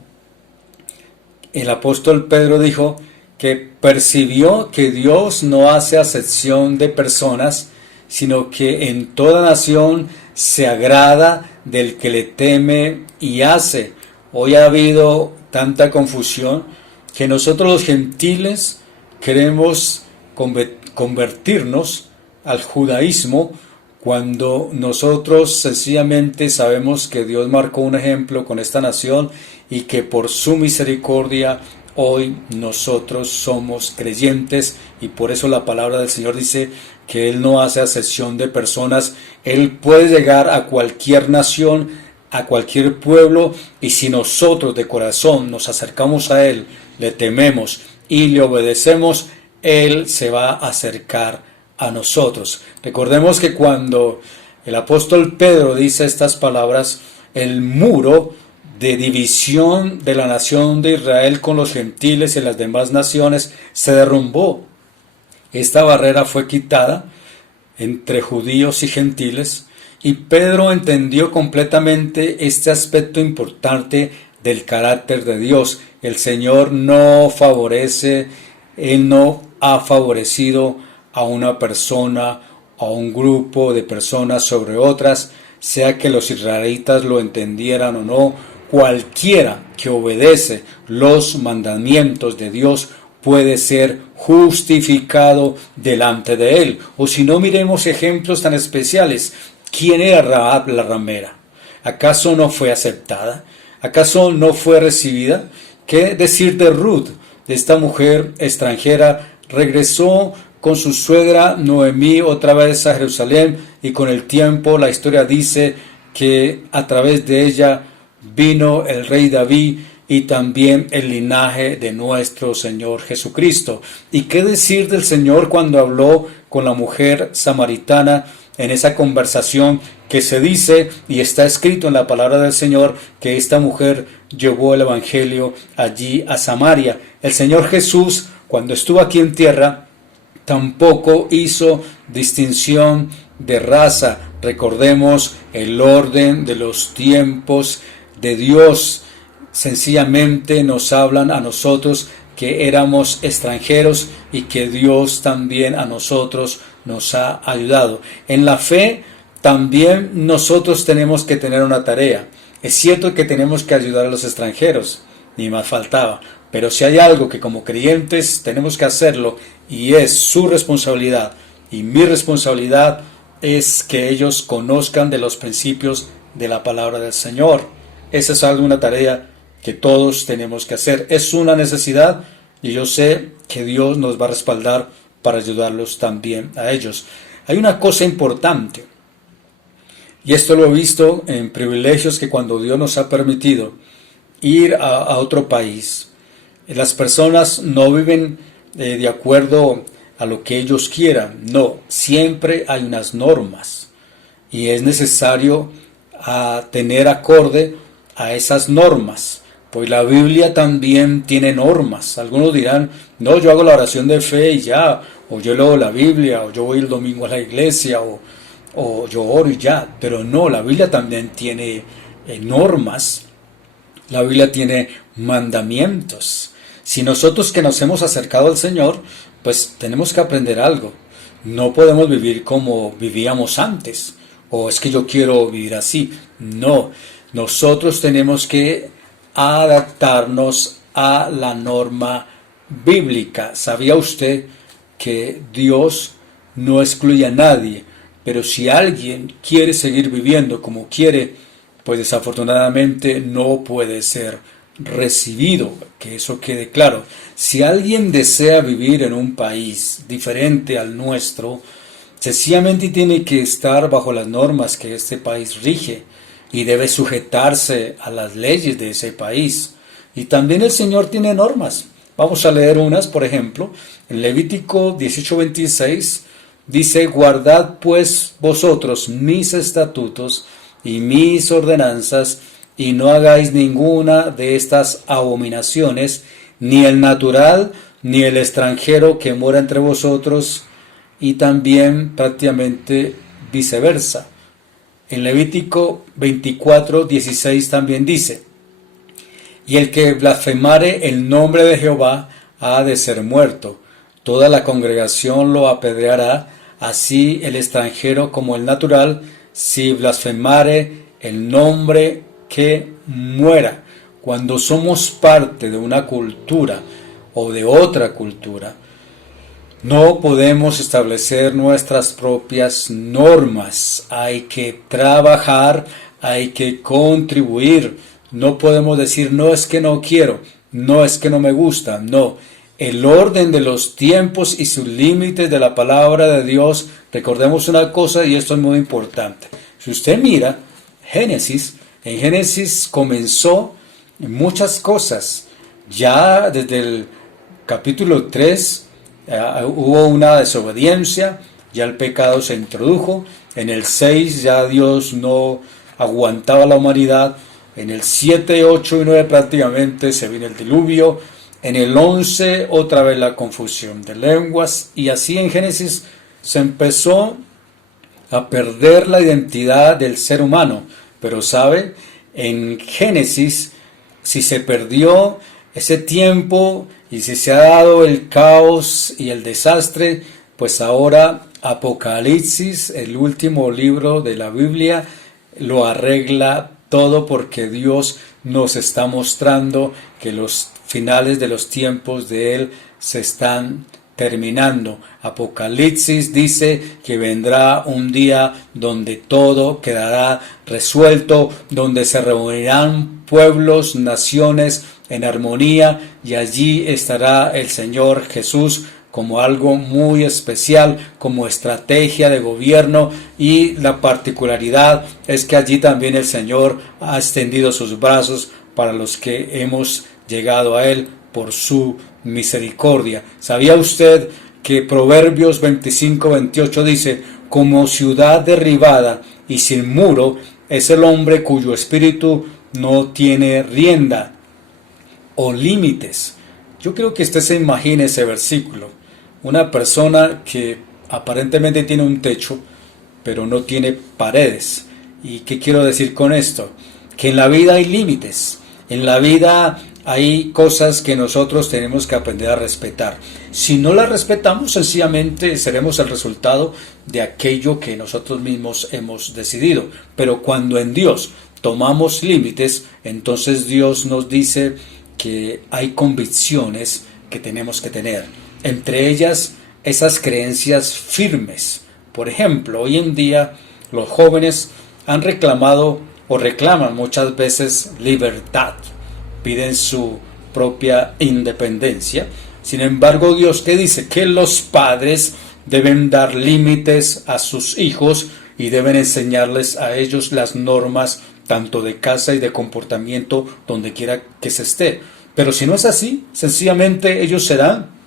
el apóstol Pedro dijo que percibió que Dios no hace acepción de personas, sino que en toda nación se agrada del que le teme y hace. Hoy ha habido tanta confusión que nosotros los gentiles queremos convertirnos al judaísmo cuando nosotros sencillamente sabemos que Dios marcó un ejemplo con esta nación y que por su misericordia hoy nosotros somos creyentes, y por eso la palabra del Señor dice que Él no hace acepción de personas. Él puede llegar a cualquier nación, a cualquier pueblo, y si nosotros de corazón nos acercamos a Él, le tememos y le obedecemos, Él se va a acercar a nosotros. Recordemos que cuando el apóstol Pedro dice estas palabras, el muro de división de la nación de Israel con los gentiles y las demás naciones se derrumbó. Esta barrera fue quitada entre judíos y gentiles, y Pedro entendió completamente este aspecto importante del carácter de Dios. El Señor no favorece, Él no ha favorecido a una persona, a un grupo de personas sobre otras, sea que los israelitas lo entendieran o no. Cualquiera que obedece los mandamientos de Dios puede ser justificado delante de Él. O si no, miremos ejemplos tan especiales. ¿Quién era Rahab la ramera? ¿Acaso no fue aceptada? ¿Acaso no fue recibida? ¿Qué decir de Ruth? De esta mujer extranjera, regresó con su suegra Noemí otra vez a Jerusalén, y con el tiempo la historia dice que a través de ella vino el rey David y también el linaje de nuestro Señor Jesucristo. ¿Y qué decir del Señor cuando habló con la mujer samaritana en esa conversación que se dice y está escrito en la palabra del Señor que esta mujer llevó el evangelio allí a Samaria? El Señor Jesús, cuando estuvo aquí en tierra, tampoco hizo distinción de raza. Recordemos el orden de los tiempos de Dios. Sencillamente nos hablan a nosotros que éramos extranjeros y que Dios también a nosotros nos ha ayudado. En la fe también nosotros tenemos que tener una tarea. Es cierto que tenemos que ayudar a los extranjeros, ni más faltaba, pero si hay algo que como creyentes tenemos que hacerlo, y es su responsabilidad y mi responsabilidad, es que ellos conozcan de los principios de la palabra del Señor. Esa es una tarea que todos tenemos que hacer. Es una necesidad y yo sé que Dios nos va a respaldar para ayudarlos también a ellos. Hay una cosa importante, y esto lo he visto en privilegios que cuando Dios nos ha permitido ir a otro país, las personas no viven de acuerdo a lo que ellos quieran. No, siempre hay unas normas y es necesario tener acorde a esas normas. Pues la Biblia también tiene normas. Algunos dirán, no, yo hago la oración de fe y ya, o yo leo la Biblia, o yo voy el domingo a la iglesia, o yo oro y ya. Pero no, la Biblia también tiene normas. La Biblia tiene mandamientos. Si nosotros que nos hemos acercado al Señor, pues tenemos que aprender algo. No podemos vivir como vivíamos antes, o es que yo quiero vivir así. No, nosotros tenemos que adaptarnos a la norma bíblica. ¿Sabía usted que Dios no excluye a nadie? Pero si alguien quiere seguir viviendo como quiere, pues desafortunadamente no puede ser recibido, que eso quede claro. Si alguien desea vivir en un país diferente al nuestro, sencillamente tiene que estar bajo las normas que este país rige y debe sujetarse a las leyes de ese país. Y también el Señor tiene normas. Vamos a leer unas, por ejemplo, en Levítico 18:26 dice: guardad pues vosotros mis estatutos y mis ordenanzas, y no hagáis ninguna de estas abominaciones, ni el natural, ni el extranjero que mora entre vosotros, y también prácticamente viceversa. En Levítico 24:16 también dice: y el que blasfemare el nombre de Jehová ha de ser muerto. Toda la congregación lo apedreará, así el extranjero como el natural, si blasfemare el nombre, que muera. Cuando somos parte de una cultura o de otra cultura, no podemos establecer nuestras propias normas. Hay que trabajar, hay que contribuir. No podemos decir, no es que no quiero, no es que no me gusta, no. El orden de los tiempos y sus límites de la palabra de Dios, recordemos una cosa, y esto es muy importante. Si usted mira Génesis, en Génesis comenzó muchas cosas. Ya desde el capítulo 3 hubo una desobediencia, ya el pecado se introdujo. En el 6 ya Dios no aguantaba la humanidad. En el 7, 8 y 9 prácticamente se vino el diluvio. En el 11 otra vez la confusión de lenguas. Y así en Génesis se empezó a perder la identidad del ser humano. Pero sabe, en Génesis, si se perdió ese tiempo y si se ha dado el caos y el desastre, pues ahora Apocalipsis, el último libro de la Biblia, lo arregla todo, porque Dios nos está mostrando que los finales de los tiempos de Él se están terminando. Apocalipsis dice que vendrá un día donde todo quedará resuelto, donde se reunirán pueblos, naciones en armonía, y allí estará el Señor Jesús como algo muy especial, como estrategia de gobierno, y la particularidad es que allí también el Señor ha extendido sus brazos para los que hemos llegado a Él por su misericordia. ¿Sabía usted que Proverbios 25:28 dice: como ciudad derribada y sin muro es el hombre cuyo espíritu no tiene rienda o límites? Yo creo que usted se imagine ese versículo. Una persona que aparentemente tiene un techo, pero no tiene paredes. ¿Y qué quiero decir con esto? Que en la vida hay límites. En la vida hay cosas que nosotros tenemos que aprender a respetar. Si no las respetamos, sencillamente seremos el resultado de aquello que nosotros mismos hemos decidido. Pero cuando en Dios tomamos límites, entonces Dios nos dice que hay convicciones que tenemos que tener. Entre ellas, esas creencias firmes. Por ejemplo, hoy en día los jóvenes han reclamado o reclaman muchas veces libertad. Piden su propia independencia. Sin embargo, Dios, ¿qué dice? Que los padres deben dar límites a sus hijos y deben enseñarles a ellos las normas tanto de casa y de comportamiento donde quiera que se esté. Pero si no es así, sencillamente ellos serán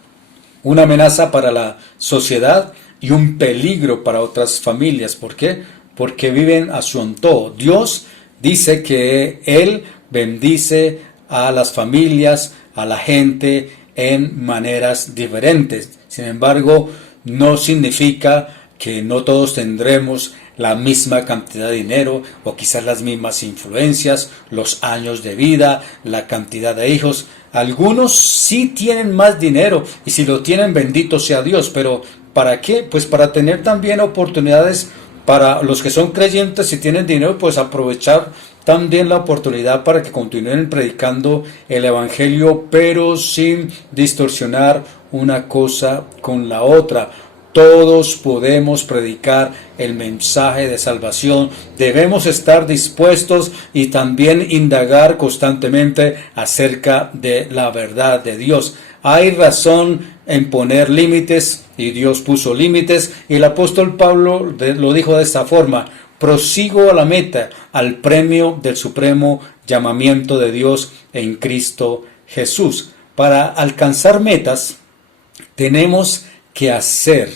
una amenaza para la sociedad y un peligro para otras familias. ¿Por qué? Porque viven a su antojo. Dios dice que Él bendice a las familias, a la gente en maneras diferentes. Sin embargo, no significa que no todos tendremos la misma cantidad de dinero o quizás las mismas influencias, los años de vida, la cantidad de hijos. Algunos sí tienen más dinero y si lo tienen, bendito sea Dios, pero ¿para qué? Pues para tener también oportunidades para los que son creyentes. Si tienen dinero, pues aprovechar también la oportunidad para que continúen predicando el Evangelio, pero sin distorsionar una cosa con la otra. Todos podemos predicar el mensaje de salvación. Debemos estar dispuestos y también indagar constantemente acerca de la verdad de Dios. Hay razón en poner límites, y Dios puso límites, y el apóstol Pablo lo dijo de esta forma: prosigo a la meta, al premio del supremo llamamiento de Dios en Cristo Jesús. Para alcanzar metas tenemos que hacer,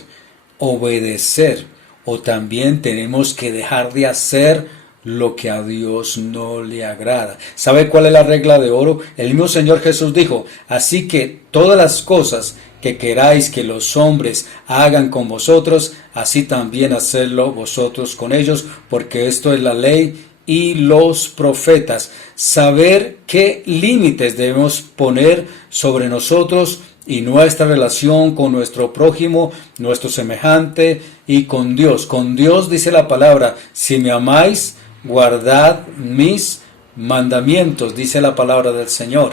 obedecer, o también tenemos que dejar de hacer lo que a Dios no le agrada. ¿Sabe cuál es la regla de oro? El mismo Señor Jesús dijo, así que todas las cosas que queráis que los hombres hagan con vosotros, así también hacedlo vosotros con ellos, porque esto es la ley y los profetas. Saber qué límites debemos poner sobre nosotros y nuestra relación con nuestro prójimo, nuestro semejante y con Dios. Con Dios dice la palabra, si me amáis, guardad mis mandamientos, dice la palabra del Señor.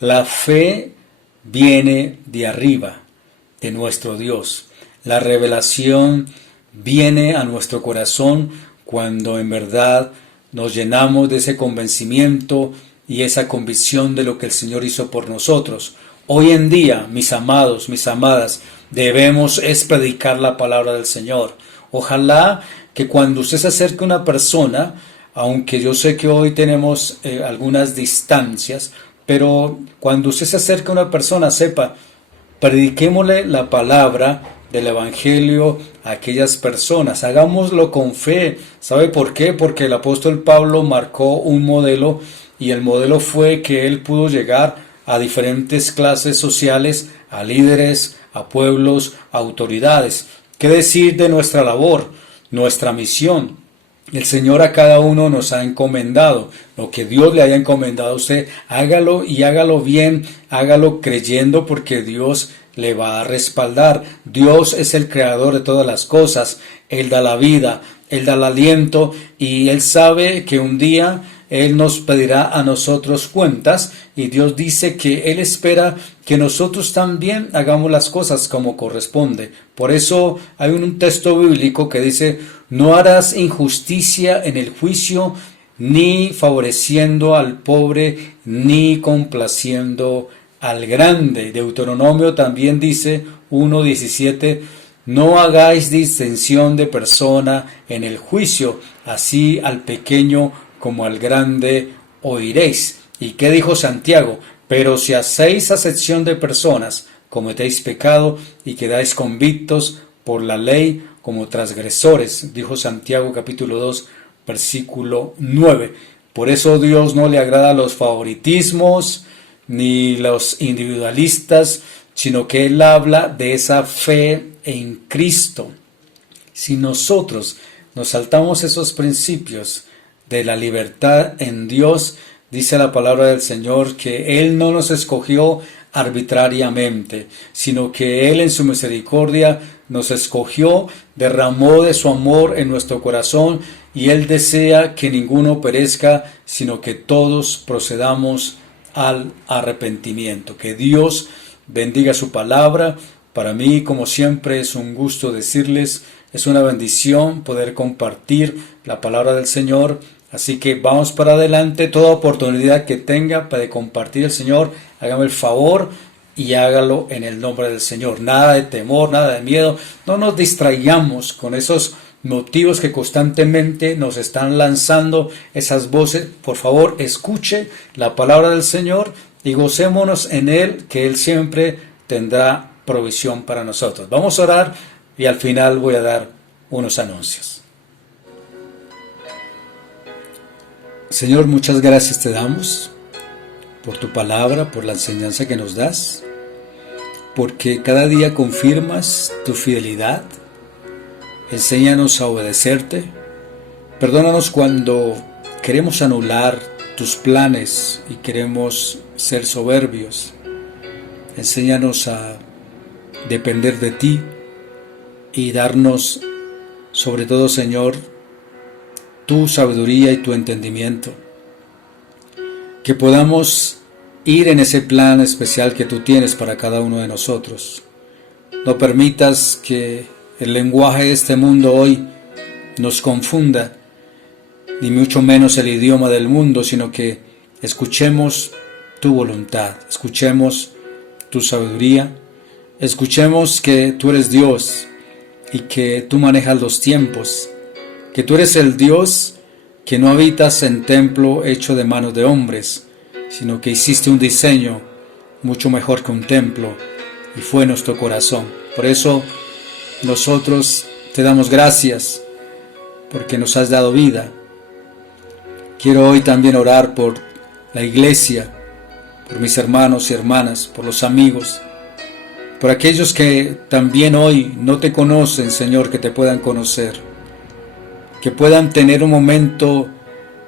La fe viene de arriba, de nuestro Dios. La revelación viene a nuestro corazón cuando en verdad nos llenamos de ese convencimiento y esa convicción de lo que el Señor hizo por nosotros. Hoy en día, mis amados, mis amadas, debemos es predicar la palabra del Señor. Ojalá que cuando usted se acerque a una persona, aunque yo sé que hoy tenemos algunas distancias, pero cuando usted se acerque a una persona, sepa, prediquémosle la palabra del Evangelio a aquellas personas. Hagámoslo con fe. ¿Sabe por qué? Porque el apóstol Pablo marcó un modelo y el modelo fue que él pudo llegar a diferentes clases sociales, a líderes, a pueblos, a autoridades. ¿Qué decir de nuestra labor, nuestra misión? El Señor a cada uno nos ha encomendado. Lo que Dios le haya encomendado a usted, hágalo y hágalo bien, hágalo creyendo porque Dios le va a respaldar. Dios es el creador de todas las cosas. Él da la vida, Él da el aliento y Él sabe que un día Él nos pedirá a nosotros cuentas y Dios dice que Él espera que nosotros también hagamos las cosas como corresponde. Por eso hay un texto bíblico que dice, no harás injusticia en el juicio, ni favoreciendo al pobre, ni complaciendo al grande. Deuteronomio también dice 1:17, no hagáis distinción de persona en el juicio, así al pequeño como al grande oiréis. ¿Y qué dijo Santiago? Pero si hacéis acepción de personas, cometéis pecado y quedáis convictos por la ley como transgresores, dijo Santiago capítulo 2, versículo 9. Por eso Dios no le agrada los favoritismos ni los individualistas, sino que Él habla de esa fe en Cristo. Si nosotros nos saltamos esos principios de la libertad en Dios, dice la palabra del Señor que Él no nos escogió arbitrariamente, sino que Él en su misericordia nos escogió, derramó de su amor en nuestro corazón y Él desea que ninguno perezca, sino que todos procedamos al arrepentimiento. Que Dios bendiga su palabra. Para mí, como siempre, es un gusto decirles, es una bendición poder compartir la palabra del Señor. Así que vamos para adelante. Toda oportunidad que tenga para compartir el Señor, hágame el favor y hágalo en el nombre del Señor. Nada de temor, nada de miedo. No nos distraigamos con esos motivos que constantemente nos están lanzando esas voces. Por favor, escuche la palabra del Señor y gocémonos en Él, que Él siempre tendrá provisión para nosotros. Vamos a orar y al final voy a dar unos anuncios. Señor, muchas gracias te damos por tu palabra, por la enseñanza que nos das, porque cada día confirmas tu fidelidad. Enséñanos a obedecerte. Perdónanos cuando queremos anular tus planes y queremos ser soberbios. Enséñanos a depender de ti y darnos, sobre todo, Señor, tu sabiduría y tu entendimiento. Que podamos ir en ese plan especial que tú tienes para cada uno de nosotros. No permitas que el lenguaje de este mundo hoy nos confunda, ni mucho menos el idioma del mundo, sino que escuchemos tu voluntad, escuchemos tu sabiduría, escuchemos que tú eres Dios y que tú manejas los tiempos, que tú eres el Dios que no habitas en templo hecho de manos de hombres, sino que hiciste un diseño mucho mejor que un templo y fue nuestro corazón. Por eso nosotros te damos gracias porque nos has dado vida Quiero hoy también orar por la iglesia, por mis hermanos y hermanas, por los amigos, por aquellos que también hoy no te conocen, Señor, que te puedan conocer, que puedan tener un momento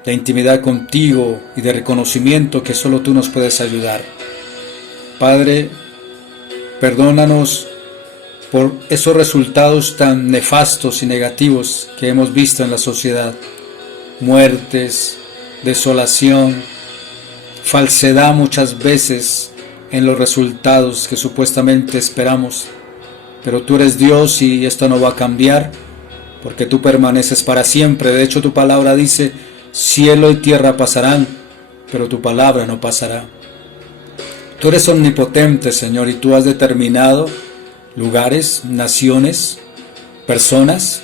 de intimidad contigo y de reconocimiento que solo tú nos puedes ayudar. Padre, perdónanos por esos resultados tan nefastos y negativos que hemos visto en la sociedad. Muertes, desolación, falsedad muchas veces en los resultados que supuestamente esperamos. Pero tú eres Dios y esto no va a cambiar, porque tú permaneces para siempre. De hecho, tu palabra dice, cielo y tierra pasarán, pero tu palabra no pasará. Tú eres omnipotente, Señor, y tú has determinado lugares, naciones, personas,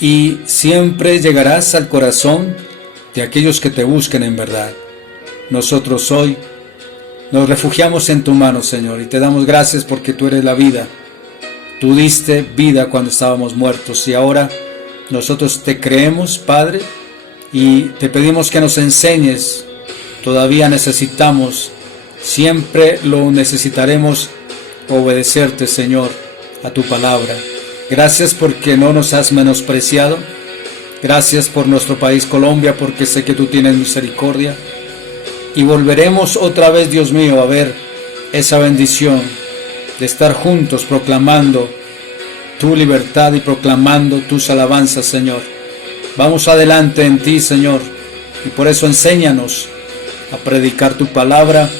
y siempre llegarás al corazón de aquellos que te busquen en verdad. Nosotros hoy nos refugiamos en tu mano, Señor, y te damos gracias porque tú eres la vida. Tú diste vida cuando estábamos muertos y ahora nosotros te creemos, Padre, y te pedimos que nos enseñes. Todavía necesitamos, siempre lo necesitaremos, obedecerte, Señor, a tu palabra. Gracias porque no nos has menospreciado. Gracias por nuestro país Colombia, porque sé que tú tienes misericordia. Y volveremos otra vez, Dios mío, a ver esa bendición de estar juntos proclamando tu libertad y proclamando tus alabanzas, Señor. Vamos adelante en ti, Señor, y por eso enséñanos a predicar tu palabra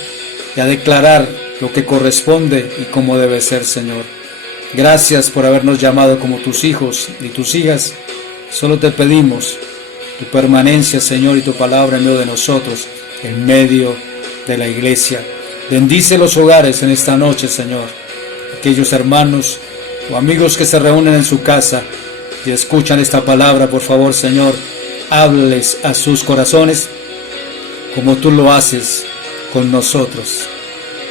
y a declarar lo que corresponde y cómo debe ser, Señor. Gracias por habernos llamado como tus hijos y tus hijas. Solo te pedimos tu permanencia, Señor, y tu palabra en medio de nosotros, en medio de la iglesia. Bendice los hogares en esta noche, Señor. Aquellos hermanos o amigos que se reúnen en su casa y escuchan esta palabra, por favor, Señor, háblales a sus corazones como tú lo haces con nosotros.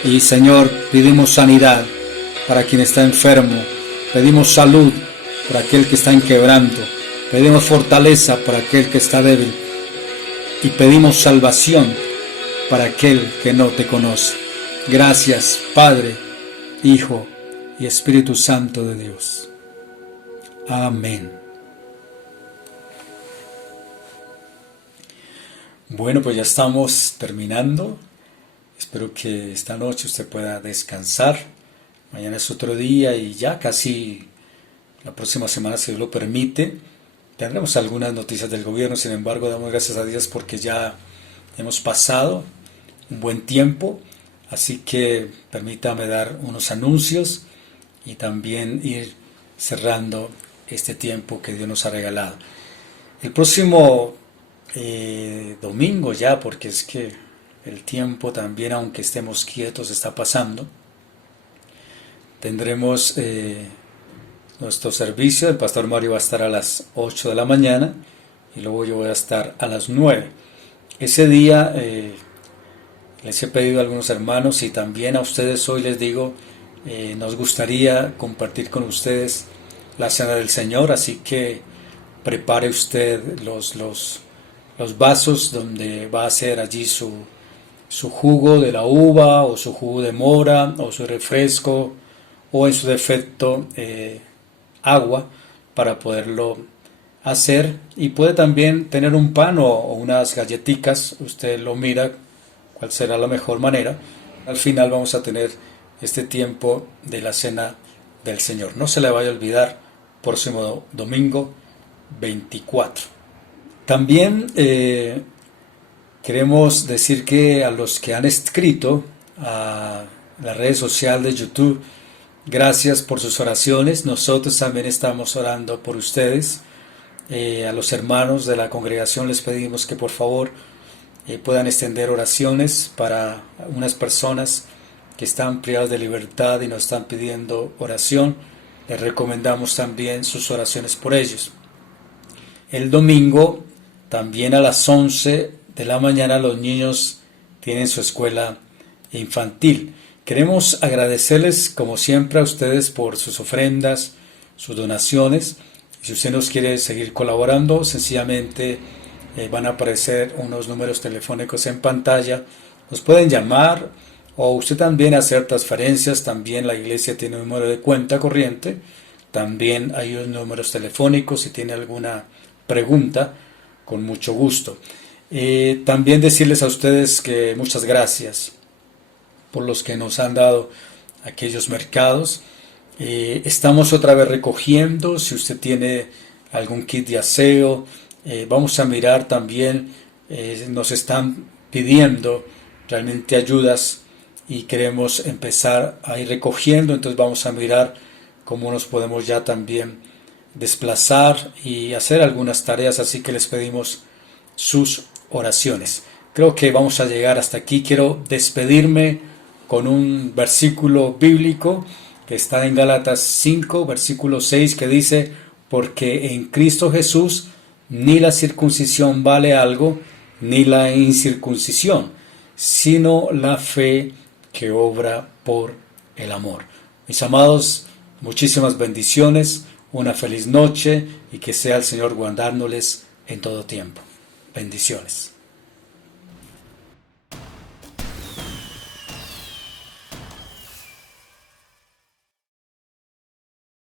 Y, Señor, pedimos sanidad para quien está enfermo, pedimos salud para aquel que está en quebranto, pedimos fortaleza para aquel que está débil y pedimos salvación para aquel que no te conoce. Gracias, Padre, Hijo y Espíritu Santo de Dios. Amén. Bueno, pues ya estamos terminando. Espero que esta noche usted pueda descansar. Mañana es otro día y ya casi la próxima semana, si Dios lo permite, tendremos algunas noticias del gobierno. Sin embargo, damos gracias a Dios porque ya hemos pasado un buen tiempo. Así que permítame dar unos anuncios y también ir cerrando este tiempo que Dios nos ha regalado. El próximo domingo ya, porque es que el tiempo también, aunque estemos quietos, está pasando. Tendremos nuestro servicio. El pastor Mario va a estar a las 8 de la mañana y luego yo voy a estar a las 9. Ese día les he pedido a algunos hermanos y también a ustedes hoy les digo, nos gustaría compartir con ustedes la cena del Señor, así que prepare usted los vasos donde va a hacer allí su jugo de la uva o su jugo de mora o su refresco o en su defecto agua para poderlo hacer, y puede también tener un pan o unas galletitas. Usted lo mira cuál será la mejor manera. Al final vamos a tener este tiempo de la cena del Señor. No se le vaya a olvidar, próximo domingo 24. También queremos decir que a los que han escrito a las redes sociales de YouTube, gracias por sus oraciones. Nosotros también estamos orando por ustedes. A los hermanos de la congregación les pedimos que por favor puedan extender oraciones para unas personas que están privadas de libertad y nos están pidiendo oración. Les recomendamos también sus oraciones por ellos. El domingo, también a las 11 de la mañana, los niños tienen su escuela infantil. Queremos agradecerles como siempre a ustedes por sus ofrendas, sus donaciones. Si usted nos quiere seguir colaborando, sencillamente van a aparecer unos números telefónicos en pantalla. Nos pueden llamar o usted también hacer transferencias. También la iglesia tiene un número de cuenta corriente. También hay unos números telefónicos si tiene alguna pregunta, con mucho gusto. También decirles a ustedes que muchas gracias por los que nos han dado aquellos mercados. Estamos otra vez recogiendo. Si usted tiene algún kit de aseo, vamos a mirar también. Nos están pidiendo realmente ayudas y queremos empezar a ir recogiendo. Entonces vamos a mirar cómo nos podemos ya también desplazar y hacer algunas tareas. Así que les pedimos sus oraciones. Creo que vamos a llegar hasta aquí. Quiero despedirme con un versículo bíblico que está en Gálatas 5, versículo 6, que dice: porque en Cristo Jesús ni la circuncisión vale algo, ni la incircuncisión, sino la fe que obra por el amor. Mis amados, muchísimas bendiciones, una feliz noche y que sea el Señor guardándoles en todo tiempo. Bendiciones.